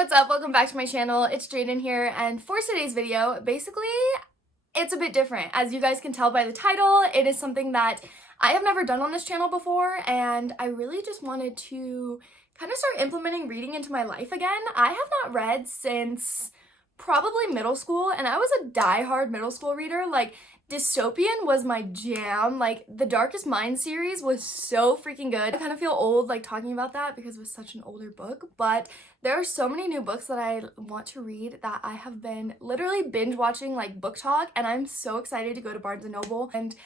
what's up? Welcome back to my channel. It's Jaden here, and for today's video, basically, it's a bit different. As you guys can tell by the title, it is something that I have never done on this channel before, and I really just wanted to kind of start implementing reading into my life again. I have not read since probably middle school, and I was a die-hard middle school reader. Like, dystopian was my jam. Like, the Darkest Mind series was so freaking good. I kind of feel old like talking about that because it was such an older book, but there are so many new books that I want to read that I have been literally binge watching like book talk, and I'm so excited to go to Barnes & Noble. And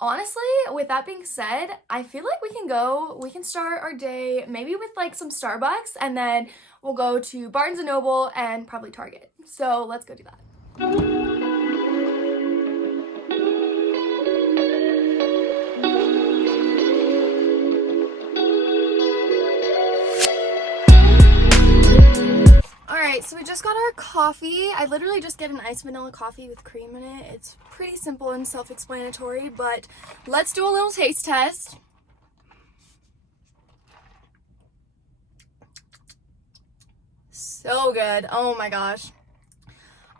honestly, with that being said, I feel like we can start our day maybe with like some Starbucks, and then we'll go to Barnes & Noble and probably Target. So let's go do that. Alright, so we just got our coffee. I literally just get an iced vanilla coffee with cream in it. It's pretty simple and self-explanatory, but let's do a little taste test. So good. Oh my gosh.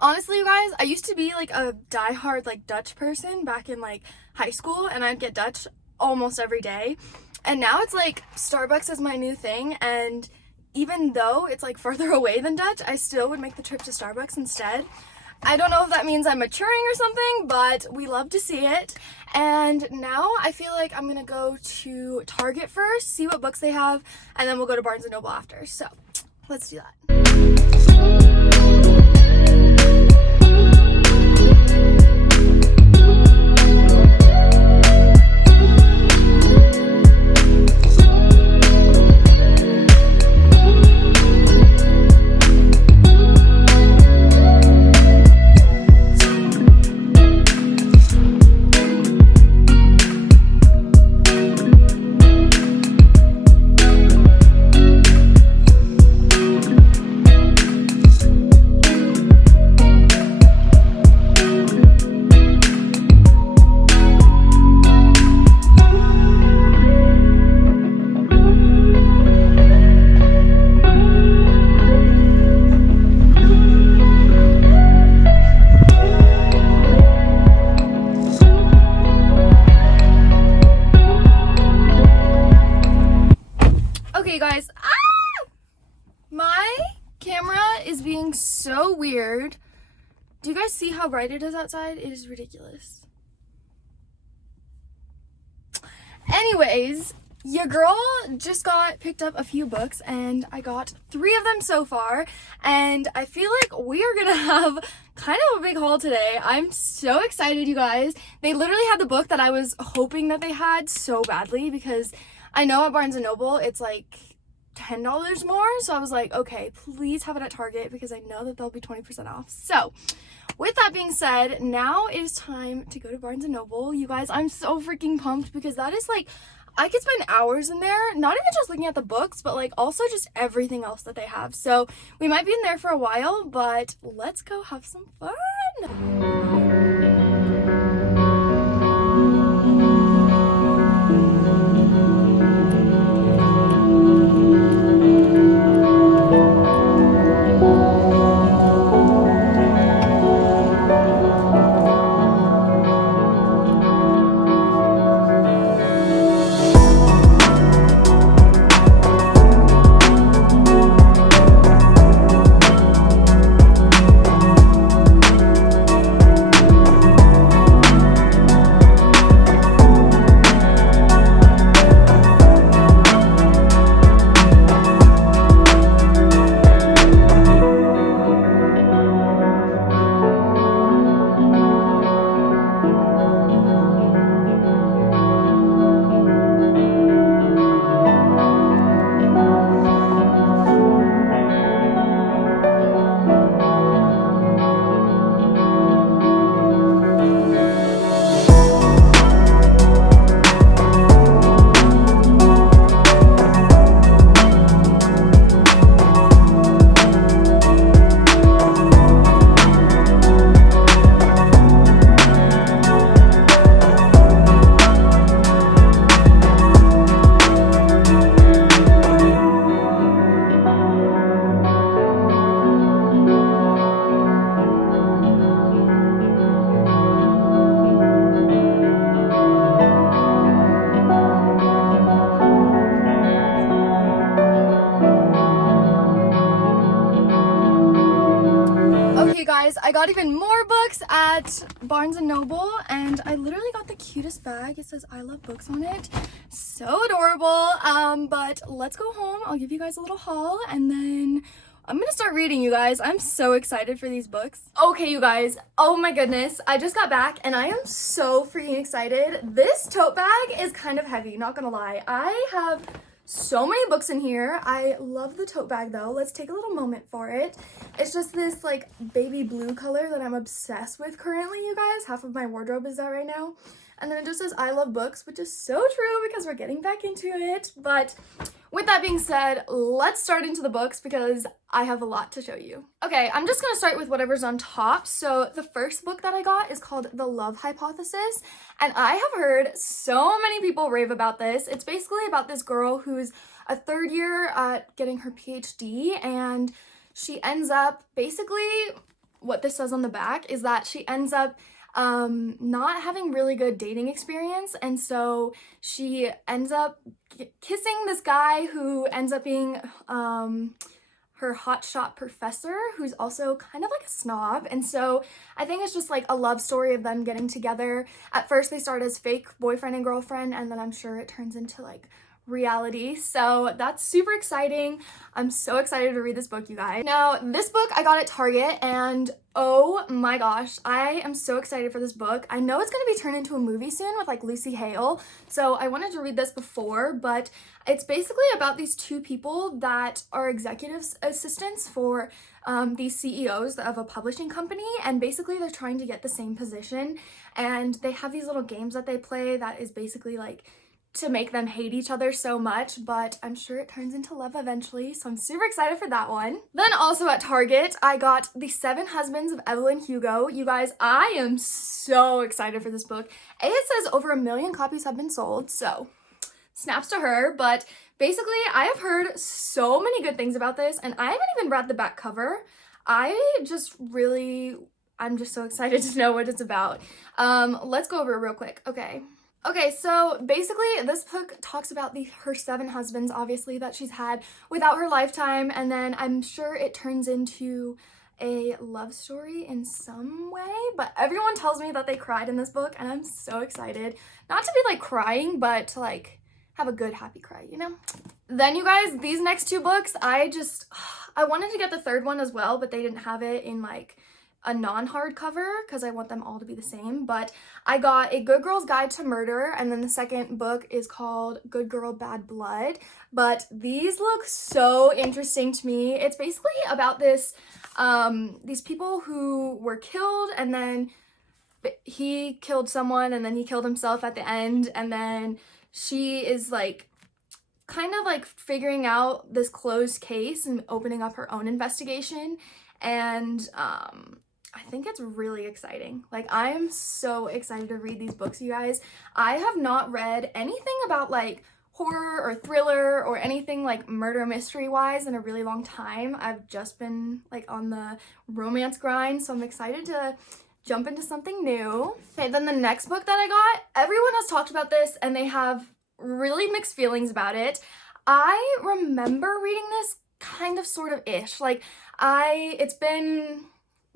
Honestly, you guys, I used to be like a die-hard like Dutch person back in like high school, and I'd get Dutch almost every day. And now it's like Starbucks is my new thing, and even though it's like further away than Dutch, I still would make the trip to Starbucks instead. I don't know if that means I'm maturing or something, but we love to see it. And now I feel like I'm gonna go to Target first, see what books they have, and then we'll go to Barnes & Noble after. So let's do that. Okay guys, my camera is being so weird. Do you guys see how bright it is outside? It is ridiculous. Anyways, your girl just got picked up a few books, and I got 3 of them so far, and I feel like we are gonna have kind of a big haul today. I'm so excited, you guys. They literally had the book that I was hoping that they had so badly, because I know at Barnes & Noble it's like $10 more, so I was like, okay, please have it at Target because I know that they'll be 20% off. So with that being said, now it is time to go to Barnes & Noble. You guys, I'm so freaking pumped because that is like, I could spend hours in there, not even just looking at the books, but like also just everything else that they have. So we might be in there for a while, but let's go have some fun. got even more books at Barnes & Noble, and I literally got the cutest bag. It says I love books on it. So adorable. But let's go home. I'll give you guys a little haul, and then I'm gonna start reading, you guys. I'm so excited for these books. Okay, you guys. Oh my goodness. I just got back, and I am so freaking excited. This tote bag is kind of heavy, not gonna lie. I have so many books in here. I love the tote bag though. Let's take a little moment for it. It's just this like baby blue color that I'm obsessed with currently, you guys. Half of my wardrobe is that right now. And then it just says I love books, which is so true because we're getting back into it. But with that being said, let's start into the books because I have a lot to show you. Okay, I'm just gonna start with whatever's on top. So the first book that I got is called The Love Hypothesis, and I have heard so many people rave about this. It's basically about this girl who's a third year at getting her PhD, and she ends up, basically what this says on the back is that she ends up not having really good dating experience, and so she ends up kissing this guy who ends up being her hotshot professor, who's also kind of like a snob. And so I think it's just like a love story of them getting together. At first they start as fake boyfriend and girlfriend, and then I'm sure it turns into like reality. So that's super exciting. I'm so excited to read this book, you guys. Now, this book I got at Target, and oh my gosh, I am so excited for this book. I know it's going to be turned into a movie soon with like Lucy Hale, so I wanted to read this before, but it's basically about these two people that are executive assistants for these CEOs of a publishing company, and basically they're trying to get the same position, and they have these little games that they play that is basically like to make them hate each other so much, but I'm sure it turns into love eventually, so I'm super excited for that one. Then also at Target, I got The 7 Husbands of Evelyn Hugo. You guys, I am so excited for this book. It says over 1 million copies have been sold, so snaps to her, but basically I have heard so many good things about this, and I haven't even read the back cover. I'm just so excited to know what it's about. Let's go over it real quick. Okay, so basically this book talks about her 7 husbands, obviously, that she's had without her lifetime, and then I'm sure it turns into a love story in some way, but everyone tells me that they cried in this book, and I'm so excited. Not to be like crying, but to like have a good happy cry, you know? Then you guys, these next 2 books, I wanted to get the third one as well, but they didn't have it in like a non-hardcover because I want them all to be the same, but I got A Good Girl's Guide to Murder, and then the second book is called Good Girl Bad Blood, but these look so interesting to me. It's basically about these people who were killed, and then he killed someone, and then he killed himself at the end, and then she is like kind of like figuring out this closed case and opening up her own investigation, and I think it's really exciting. Like, I am so excited to read these books, you guys. I have not read anything about like horror or thriller or anything like murder mystery wise in a really long time. I've just been like on the romance grind, so I'm excited to jump into something new. Okay, then the next book that I got, everyone has talked about this and they have really mixed feelings about it. I remember reading this kind of sort of ish. Like, it's been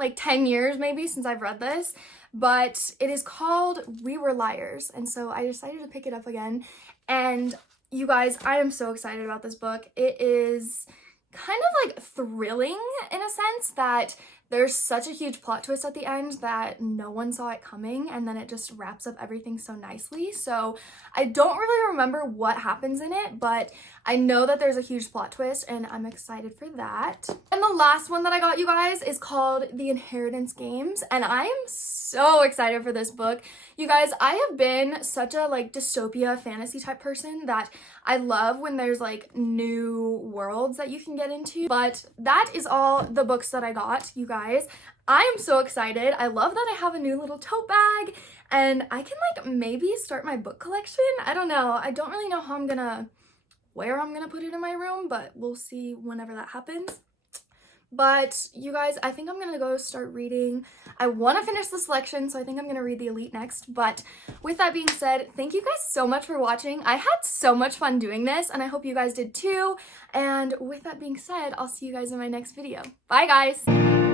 like 10 years maybe since I've read this, but it is called We Were Liars, and so I decided to pick it up again. And you guys, I am so excited about this book. It is kind of like thrilling in a sense that there's such a huge plot twist at the end that no one saw it coming, and then it just wraps up everything so nicely. So I don't really remember what happens in it, but I know that there's a huge plot twist, and I'm excited for that. And the last one that I got, you guys, is called The Inheritance Games, and I am so excited for this book. You guys, I have been such a like dystopia fantasy type person that I love when there's like new worlds that you can get into, but that is all the books that I got, you guys. I am so excited. I love that I have a new little tote bag, and I can like maybe start my book collection. I don't know. I don't really know where I'm gonna put it in my room, but we'll see whenever that happens. But you guys, I think I'm gonna go start reading. I want to finish the selection, so I think I'm gonna read the Elite next. But with that being said, thank you guys so much for watching. I had so much fun doing this, and I hope you guys did too. And with that being said, I'll see you guys in my next video. Bye guys!